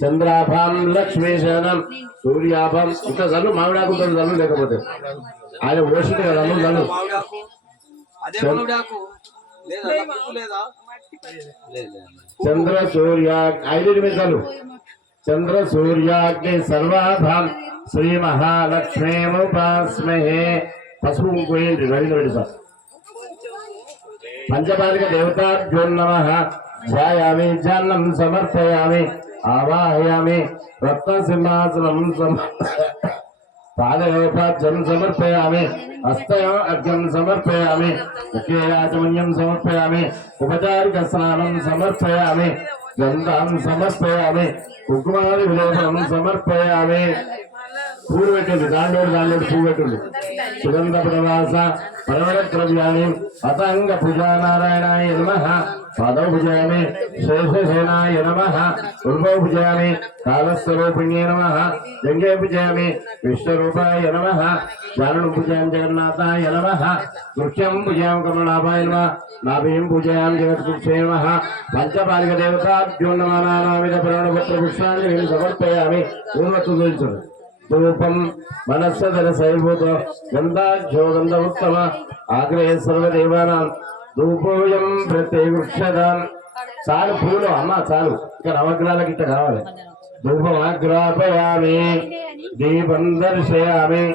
చంద్రాభాం లక్ష్మీశనం సూర్యాభం ఇంకా చల్లు మామిడాకు చల్లు లేకపోతే ఆయన ఓషిని కదా చల్లు చంద్ర సూర్య 5 నిమిషాలు చంద్ర సూర్యాగ్ని సర్వాభాం శ్రీ మహాలక్ష్మీముపాస్మహే పసుపు పోయింది రవీంద్రుడి సార్ పంచపాలిక దేవతాభ్యో నమః ధ్యాయామి ధ్యానం సమర్పయామి ఆవాహయామి రత్నసింహాసనం పాదయోపాద్యం సమర్పయామి హస్తయో అర్ఘ్యం సమర్పయామి ముఖే యాజమన్యం సమర్పయామి ఉపచారిక స్నానం సమర్పయామి గంధాం సమర్పయామి కుంకుమాది విలోపనం సమర్పయామి పూలు పెట్టండి దాంట్లో పువ్వు పెట్టండి సుగంధ ప్రవాస పరమణ ద్రవ్యాన్ని అతంగ పూజా నారాయణాయ నమః పాదౌ భుజామి శేషసేనాయ నమః ఉర్వౌ భుజామి కాలస్వరూపిణ్యే నమః జంగే భుజామి విశ్వరూపాయ నమః జానుడు భుజాం జగన్నాథాయ నమః ముఖ్యం భుజాం కమలాభాయ నమః నాభీం భుజాం జగత్కృష్ణే నమః పంచపాలిక దేవతాభ్యో నమః నానావిధ పరమణపత్ర పుష్పాంజలిం సమర్పయామి పూర్వత్తు చూపించండి ధూపం మనస్సదర సైభూత గంధాఢ్యో గంధ ఉత్తమ ఆగ్రహ సర్వదేవానాం ధూపోయం ప్రత్యేక్షదాం చాలు పూలు అమ్మ చాలు ఇక నవగ్రహాలకి ఇట్లా కావాలి ధూపమాగ్రాపయామి దీపం దర్శయామి